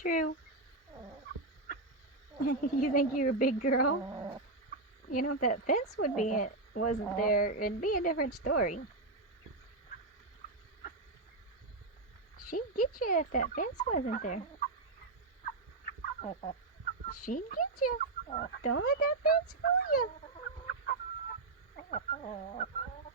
true. You think you're a big girl? You know, if that fence wasn't there, it'd be a different story. She'd get you if that fence wasn't there. She'd get you. Don't let that fence fool you.